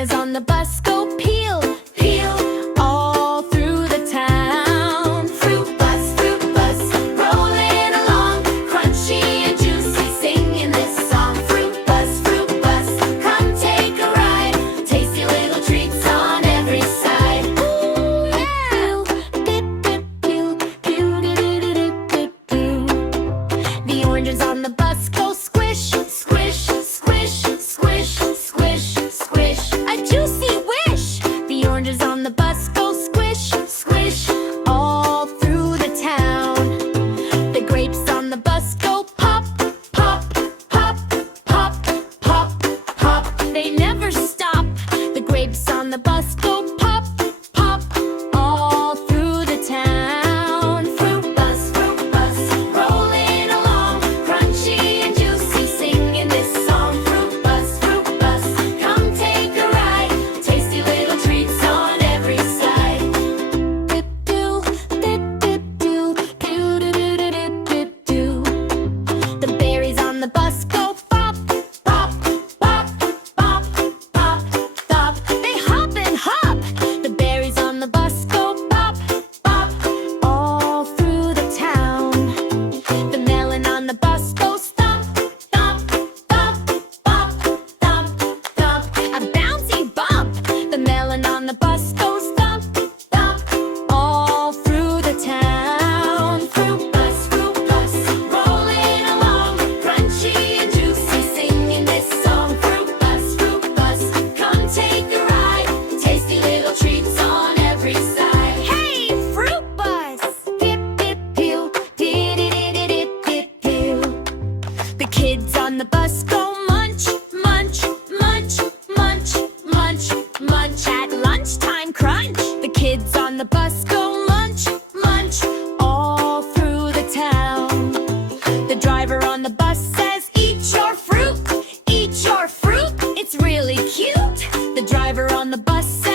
Bananas on the bus go peel, peel, all through the town. Fruit bus, rolling along, crunchy and juicy, singing this song. Fruit bus, come take a ride, tasty little treats on every side. Ooh, yeah! Pip, pip, pew, pew, doo, doo, doo, doo, doo, doo. The oranges on the bus go squish, squish, squish, squish, squish, squish. A juicy wish! The oranges on the bus go squish, squish, all through the town. The grapes on the bus go pop, pop, pop, pop, pop, pop. They never stop. The grapes on the bus go pop, pop, all through the town. Fruit bus, rolling along, crunchy and juicy, singing this song. Fruit bus, come take a ride, tasty little treats on every side. Dip doo, dip dip doo, doo doo doo doo dip doo. The berries on the bus go bop, bop, bop, bop, bop, bop. They hop and hop. The berries on the bus go bop, bop, all through the town. The melon on the bus goes thump, thump, thump, bump, thump, thump. A bouncy bump. The melon on the bus goes thump, thump, all through the town. Fruit bus, rolling along, crunchy and juicy, singing this song. Fruit bus, come take a ride, tasty little treats on every side. Hey, fruit bus! Pip, pip, pew, dee, dee, dee, dee, dee, dee, pew. The kids on the bus go munch, munch, munch, munch, munch, munch. At lunchtime crunch. The kids on the bus go munch, munch, all through the town. The driver on the bus says, eat your fruit, eat your fruit. It's really cute. The driver on the bus says,